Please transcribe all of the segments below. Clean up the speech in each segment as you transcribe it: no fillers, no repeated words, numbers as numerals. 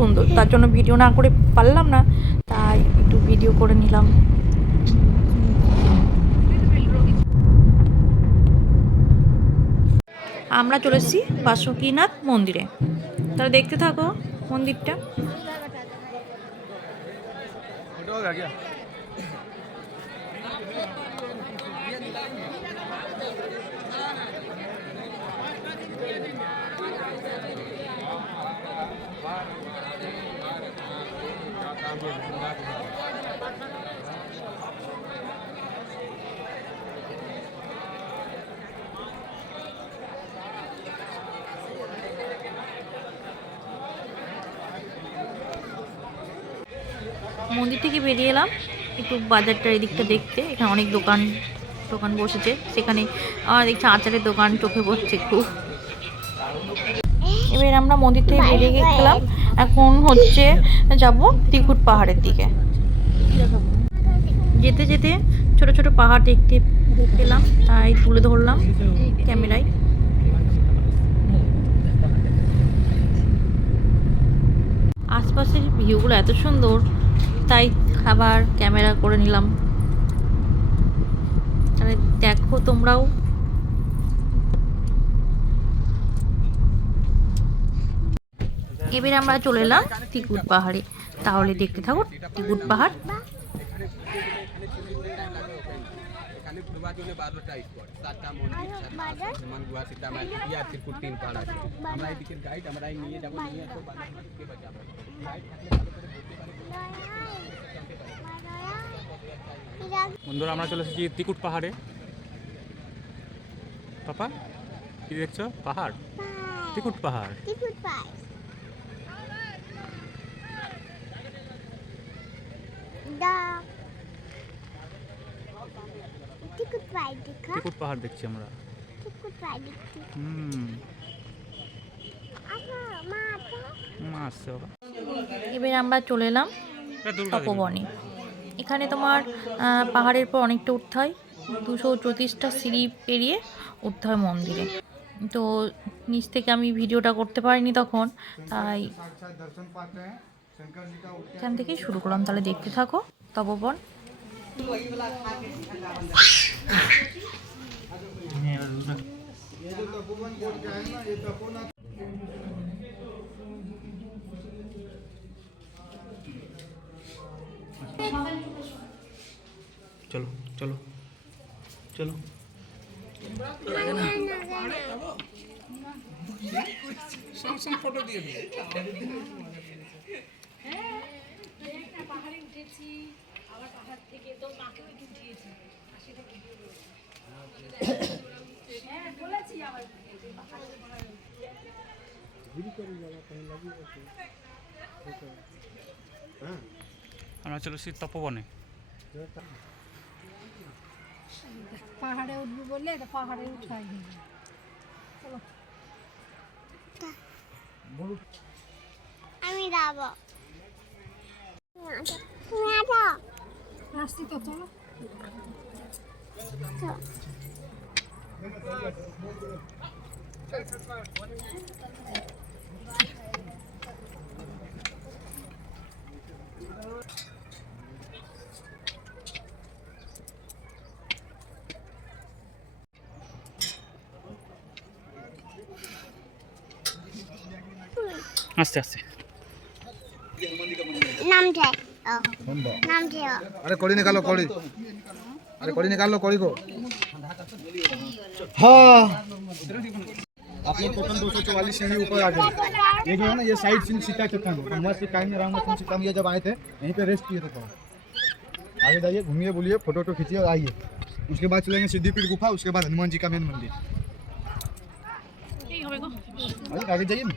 সুন্দর, তার জন্য ভিডিও না করে পারলাম না, তাই একটু ভিডিও করে নিলাম। আমরা চলে এসেছি বাসুকীনাথ মন্দিরে, তাহলে দেখতে থাকো মন্দিরটা। মন্দির থেকে বেরিয়ে এলাম একটু বাজারটার এদিকটা দেখতে। এখানে অনেক দোকান বসেছে, সেখানে আমার দেখছি আচারের দোকান চোখে পড়ছে খুব। এবার আমরা মন্দির থেকে বেরিয়ে গেলাম, এখন হচ্ছে যাব ত্রিকুট পাহাড়ের দিকে। যেতে যেতে ছোট ছোট পাহাড় দেখতে পেলাম, তাই তুলে ধরলাম ক্যামেরায়। আশপাশের ভিউগুলো এত সুন্দর, তাই আবার ক্যামেরা করে নিলাম। তাহলে দেখো তোমরাও। এবার আমরা চলে এলাম ত্রিকুট পাহাড়ে, তাহলে দেখতে থাকো ত্রিকুট পাহাড়। বন্ধুরা আমরা চলে এসেছি ত্রিকুট পাহাড়ে। পাপা কি দেখছো? পাহাড়, ত্রিকুট পাহাড়। ত্রিকুট পাহাড় দেখছি আমরা। এবার আমরা চলে এলাম তপবনে। এখানে তোমার পাহাড়ের পর অনেকটা উঠতে হয়, 234টা সিঁড়ি পেরিয়ে উঠতে হয় মন্দিরে। তো নিচ থেকে আমি ভিডিওটা করতে পারিনি তখন, তাই এখান থেকেই শুরু করলাম। তাহলে দেখতে থাকো তপবন। চলো চলো চলো। ফটো দিয়ে পাহাড়ে উঠেছি, আবার পাহাড় থেকে তো মাকেও উঠিয়েছি। হ্যাঁ বলেছি আবার আমরা চলেছি তপবনে। পাহাড়ে উঠবো বললে পাহাড়ে উঠাই আমি যাবো আসছি তো, চলো। আস্তে আস্তে नाम थे अरे कौड़ी निकालो कौड़ी, अरे कौड़ी निकाल लो कौड़ी को। हाँ आपने टोटल 244 सीढ़ी ऊपर आ गए। ये जो है ना ये साइड सीन सीता चट्टान है। मैं सिखाई नहीं रहा हूँ, तुम सिखा दिया। जब आए थे यहीं पे रेस्ट किए थे थोड़ा। आगे जाइए, घूमिए, बोलिए, फोटो खींचिए और आइए। उसके बाद चलेंगे सिद्धिपीठ गुफा, उसके बाद हनुमान जी का मेन मंदिर। आगे जाइए ना,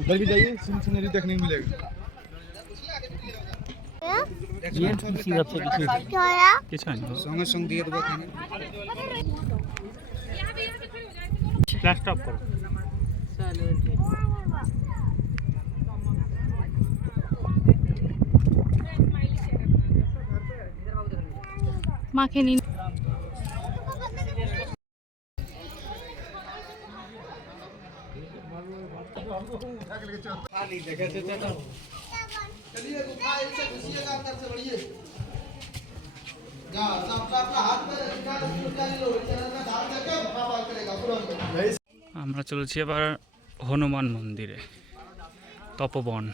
उधर भी जाइए, सीन सीनरी देखने को मिलेगा। संगे संग दिए देबो खाने। फ्लैश स्टॉप करो। মাকে নিন। उठा के लेके चल। আমরা চলেছি এবার হনুমান মন্দিরে, তপবন।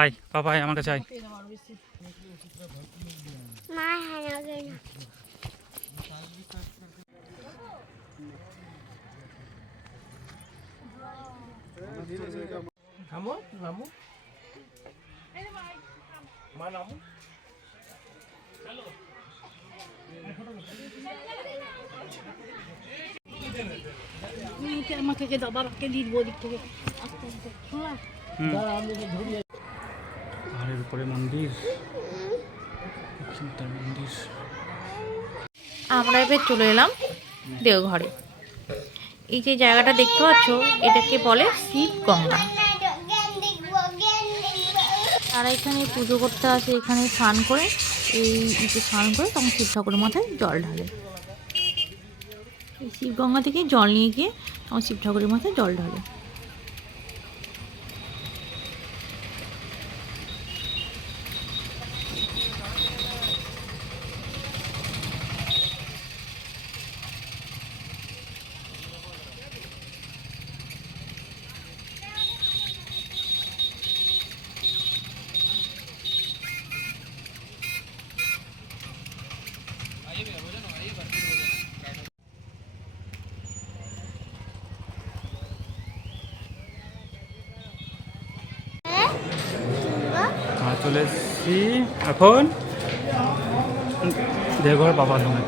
আয় পাপা, আয় আমার কাছে আয়। মা হারাবে না। আমাকে দাও, বাবাকে দিয়ে দিব ওদিক থেকে আস্তে আস্তে। শোনা পাহাড়ের উপরে মন্দির, সীতার মন্দির। আমরা এবার চলে এলাম দেওঘরে। এই যে জায়গাটা দেখতে পাচ্ছ, এটাকে বলে শিব গঙ্গা। তারা এখানে পুজো করতে আসে, এখানে স্নান করে, এই যে স্নান করে তখন শিব ঠাকুরের মাথায় জল ঢালে। এই শিব গঙ্গা থেকে জল নিয়ে গিয়ে তখন শিব ঠাকুরের মাথায় জল ঢালে। আমরা চলে এসেছি এখন দেওঘর বাবা ধামে।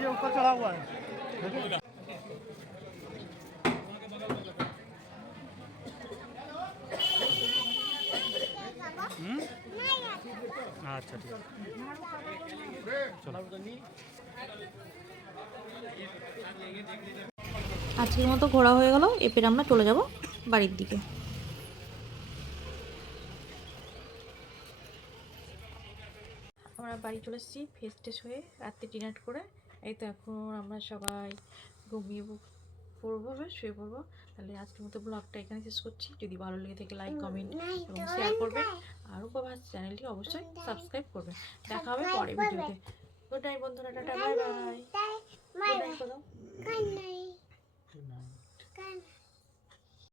ये ऊपर चढ़ा हुआ है। আচ্ছা ঠিক আছে, চলো। আজকের মতো ঘোরা হয়ে গেল, এরপর আমরা চলে যাব বাড়ির দিকে। আমরা বাড়ি চলে এসেছি ফ্রেশ ট্রেশ হয়ে, রাত্রে ডিনার করে। এই তো এখন আমরা সবাই ঘুমিয়ে পড়বো, শুয়ে পড়বো। তাহলে আজকের মতো ব্লগটা এখানে শেষ করছি। যদি ভালো লেগে থাকে লাইক, কমেন্ট এবং শেয়ার করবেন। আর উপভাস চ্যানেলটি অবশ্যই সাবস্ক্রাইব করবেন। দেখা হবে পরের ভিডিওতে। গুড নাইট বন্ধুরা, tata, bye bye. Good night. Good night.